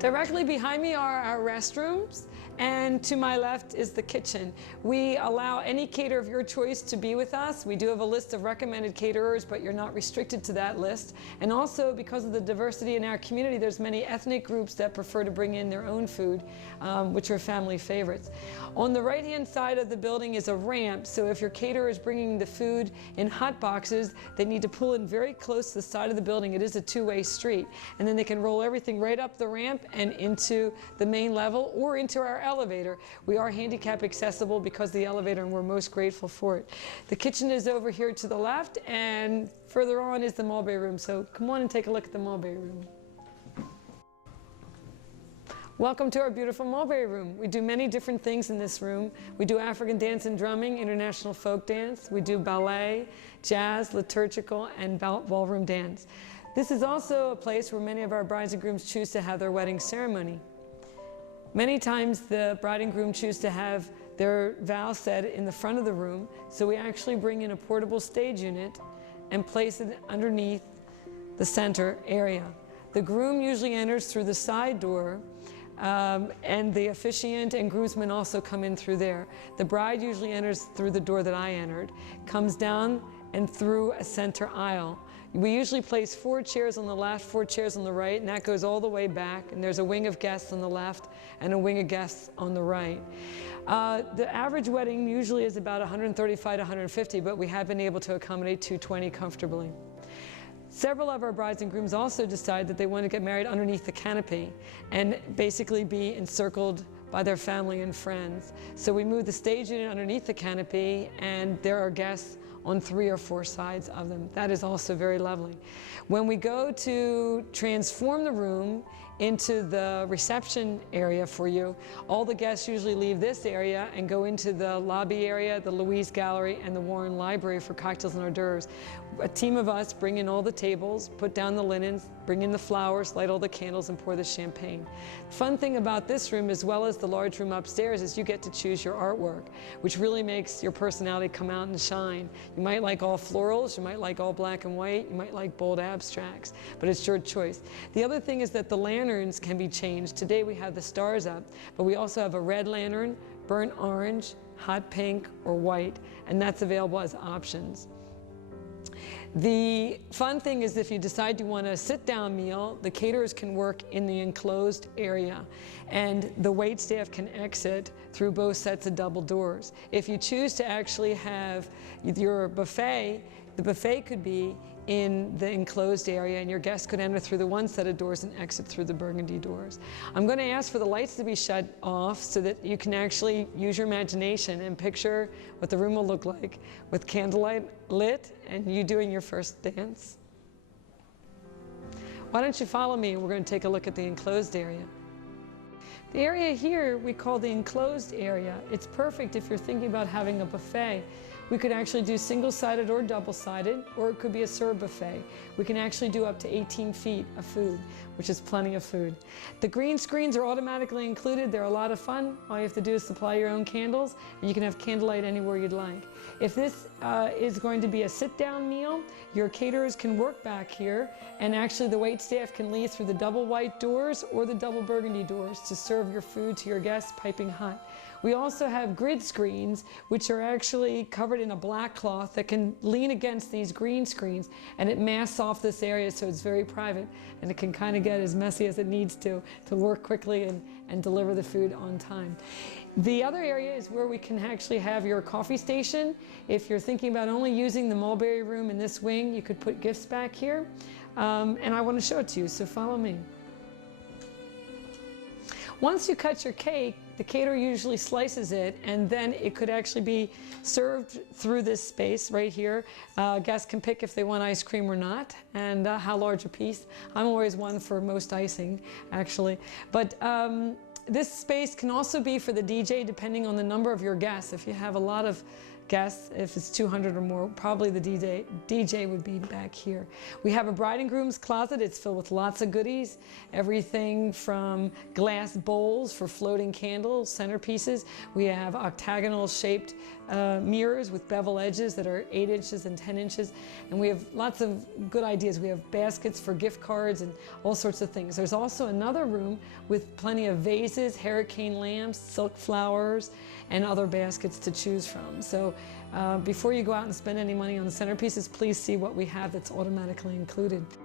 Directly behind me are our restrooms, and to my left is the kitchen. We allow any caterer of your choice to be with us. We do have a list of recommended caterers, but you're not restricted to that list. And also, because of the diversity in our community, there's many ethnic groups that prefer to bring in their own food, which are family favorites. On the right-hand side of the building is a ramp, so if your caterer is bringing the food in hot boxes, they need to pull in very close to the side of the building. It is a two-way street, and then they can roll everything right up the ramp and into the main level or into our elevator. We are handicap accessible because of the elevator, and we're most grateful for it. The kitchen is over here to the left, and further on is the Mulberry room, so come on and take a look at the Mulberry room. Welcome to our beautiful Mulberry room. We do many different things in this room. We do African dance and drumming, international folk dance. We do ballet, jazz, liturgical, and ballroom dance. This is also a place where many of our brides and grooms choose to have their wedding ceremony. Many times the bride and groom choose to have their vow said in the front of the room, so we actually bring in a portable stage unit and place it underneath the center area. The groom usually enters through the side door, and the officiant and groomsmen also come in through there. The bride usually enters through the door that I entered, comes down and through a center aisle. We usually place 4 chairs on the left, 4 chairs on the right, and that goes all the way back, and there's a wing of guests on the left and a wing of guests on the right. The average wedding usually is about 135 to 150, but we have been able to accommodate 220 comfortably. Several of our brides and grooms also decide that they want to get married underneath the canopy and basically be encircled by their family and friends. So we move the stage unit underneath the canopy, and there are guests on 3 or 4 sides of them. That is also very lovely. When we go to transform the room into the reception area for you, all the guests usually leave this area and go into the lobby area, the Louise Gallery, and the Warren Library for cocktails and hors d'oeuvres. A team of us bring in all the tables, put down the linens, bring in the flowers, light all the candles, and pour the champagne. Fun thing about this room, as well as the large room upstairs, is you get to choose your artwork, which really makes your personality come out and shine. You might like all florals, you might like all black and white, you might like bold abstracts, but it's your choice. The other thing is that the lanterns can be changed. Today we have the stars up, but we also have a red lantern, burnt orange, hot pink, or white, and that's available as options. The fun thing is, if you decide you want a sit-down meal, the caterers can work in the enclosed area, and the wait staff can exit through both sets of double doors. If you choose to actually have your buffet, the buffet could be in the enclosed area, and your guests could enter through the one set of doors and exit through the burgundy doors. I'm going to ask for the lights to be shut off so that you can actually use your imagination and picture what the room will look like with candlelight lit and you doing your first dance. Why don't you follow me, and we're going to take a look at the enclosed area. The area here we call the enclosed area. It's perfect if you're thinking about having a buffet. We could actually do single-sided or double-sided, or it could be a serve buffet. We can actually do up to 18 feet of food, which is plenty of food. The green screens are automatically included. They're a lot of fun. All you have to do is supply your own candles, and you can have candlelight anywhere you'd like. If this is going to be a sit-down meal, your caterers can work back here, and actually the wait staff can leave through the double white doors or the double burgundy doors to serve your food to your guests piping hot. We also have grid screens, which are actually covered in a black cloth that can lean against these green screens, and it masks off this area so it's very private, and it can kind of get as messy as it needs to work quickly and deliver the food on time. The other area is where we can actually have your coffee station. If you're thinking about only using the Mulberry room in this wing, you could put gifts back here, and I want to show it to you, so follow me. Once you cut your cake, the caterer usually slices it, and then it could actually be served through this space right here. Guests can pick if they want ice cream or not, and how large a piece. I'm always one for most icing, actually. But this space can also be for the DJ, depending on the number of your guests. If you have a lot of guests. If it's 200 or more, probably the DJ would be back here. We have a bride and groom's closet. It's filled with lots of goodies, everything from glass bowls for floating candles, centerpieces. We have octagonal shaped mirrors with bevel edges that are 8 inches and 10 inches. And we have lots of good ideas. We have baskets for gift cards and all sorts of things. There's also another room with plenty of vases, hurricane lamps, silk flowers, and other baskets to choose from. So before you go out and spend any money on the centerpieces, please see what we have that's automatically included.